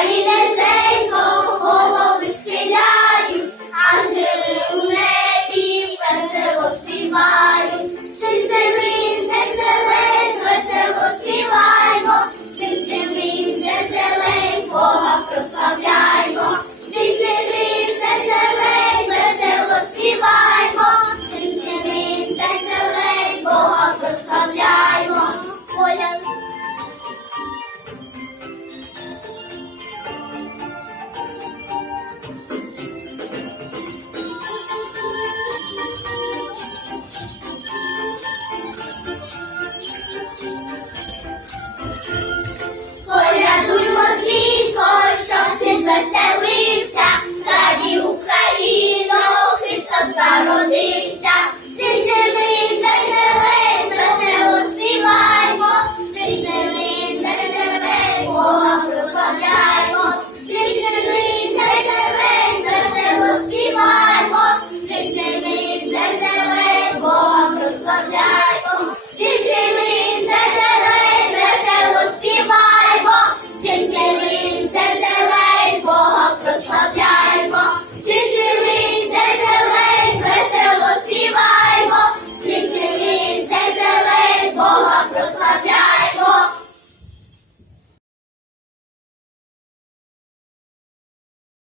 Adios.